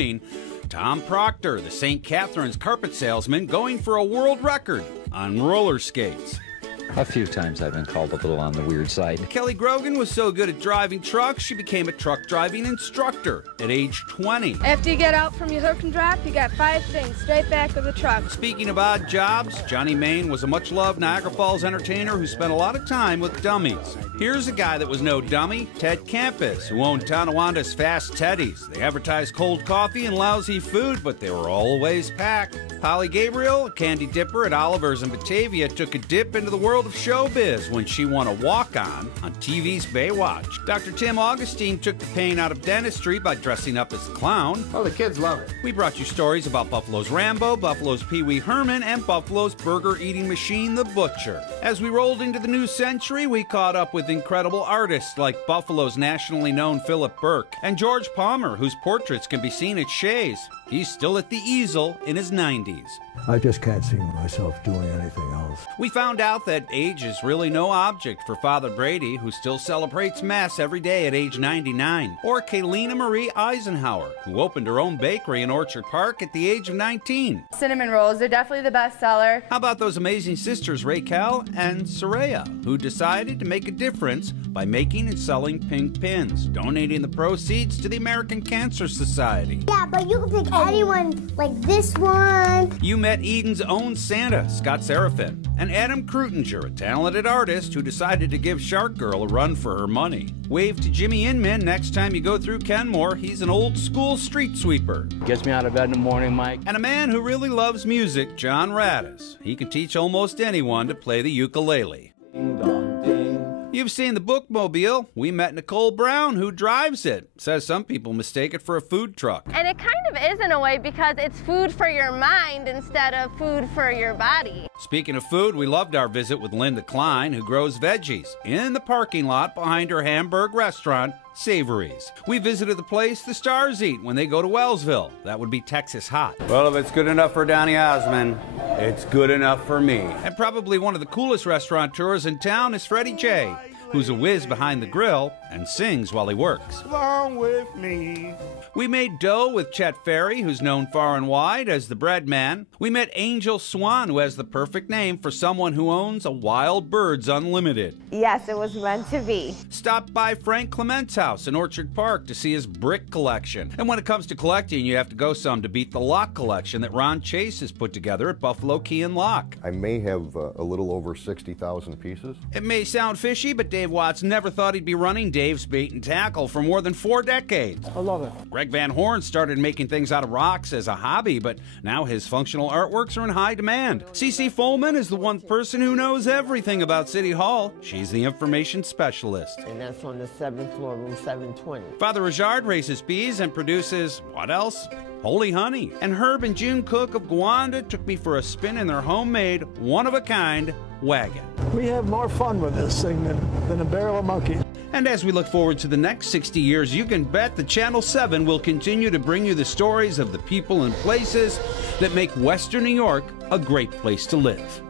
including Tom Proctor, the St. Catherine's carpet salesman, going for a world record on roller skates. A few times I've been called a little on the weird side. Kelly Grogan was so good at driving trucks, she became a truck driving instructor at age 20. After you get out from your hook and drop, you got 5 things straight back of the truck. Speaking of odd jobs, Johnny Main was a much-loved Niagara Falls entertainer who spent a lot of time with dummies. Here's a guy that was no dummy, Ted Campus, who owned Tonowanda's Fast Teddies. They advertised cold coffee and lousy food, but they were always packed. Polly Gabriel, a candy dipper at Oliver's in Batavia, took a dip into the world of showbiz when she won a walk-on TV's Baywatch. Dr. Tim Augustine took the pain out of dentistry by dressing up as a clown. Oh, the kids love it. We brought you stories about Buffalo's Rambo, Buffalo's Pee Wee Herman, and Buffalo's burger-eating machine, the Butcher. As we rolled into the new century, we caught up with incredible artists like Buffalo's nationally known Philip Burke and George Palmer, whose portraits can be seen at Shea's. He's still at the easel in his 90s. I just can't see myself doing anything else. We found out that age is really no object for Father Brady, who still celebrates Mass every day at age 99. Or Kaylina Marie Eisenhower, who opened her own bakery in Orchard Park at the age of 19. Cinnamon rolls, they're definitely the best seller. How about those amazing sisters Raquel and Soraya, who decided to make a difference by making and selling pink pins, donating the proceeds to the American Cancer Society. Yeah, but you can pick anyone, like this one. You met Eden's own Santa, Scott Seraphin, and Adam Krutinger, a talented artist who decided to give Shark Girl a run for her money. Wave to Jimmy Inman next time you go through Kenmore. He's an old school street sweeper. Gets me out of bed in the morning, Mike. And a man who really loves music, John Rattus. He can teach almost anyone to play the ukulele. Ding dong ding. You've seen the Bookmobile. We met Nicole Brown, who drives it. Says some people mistake it for a food truck. And it kind of is in a way because it's food for your mind instead of food for your body. Speaking of food, we loved our visit with Linda Klein, who grows veggies in the parking lot behind her Hamburg restaurant, Savories. We visited the place the stars eat when they go to Wellsville. That would be Texas hot. Well, if it's good enough for Donny Osmond, it's good enough for me. And probably one of the coolest restaurateurs in town is Freddie J., who's a whiz behind the grill and sings while he works. Along with me. We made dough with Chet Ferry, who's known far and wide as the bread man. We met Angel Swan, who has the perfect name for someone who owns a Wild Birds Unlimited. Yes, it was meant to be. Stopped by Frank Clement's house in Orchard Park to see his brick collection. And when it comes to collecting, you have to go some to beat the lock collection that Ron Chase has put together at Buffalo Key and Lock. I may have a little over 60,000 pieces. It may sound fishy, but Dave Watts never thought he'd be running Dave's Bait and Tackle for more than 4 decades. I love it. Greg Van Horn started making things out of rocks as a hobby, but now his functional artworks are in high demand. CeCe Folman is the one person who knows everything about City Hall. She's the information specialist. And that's on the 7th floor, room 720. Father Rajard raises bees and produces, what else? Holy honey. And Herb and June Cook of Gowanda took me for a spin in their homemade, one-of-a-kind Wagon. We have more fun with this thing than a barrel of monkeys. And as we look forward to the next 60 years, you can bet that Channel 7 will continue to bring you the stories of the people and places that make Western New York a great place to live.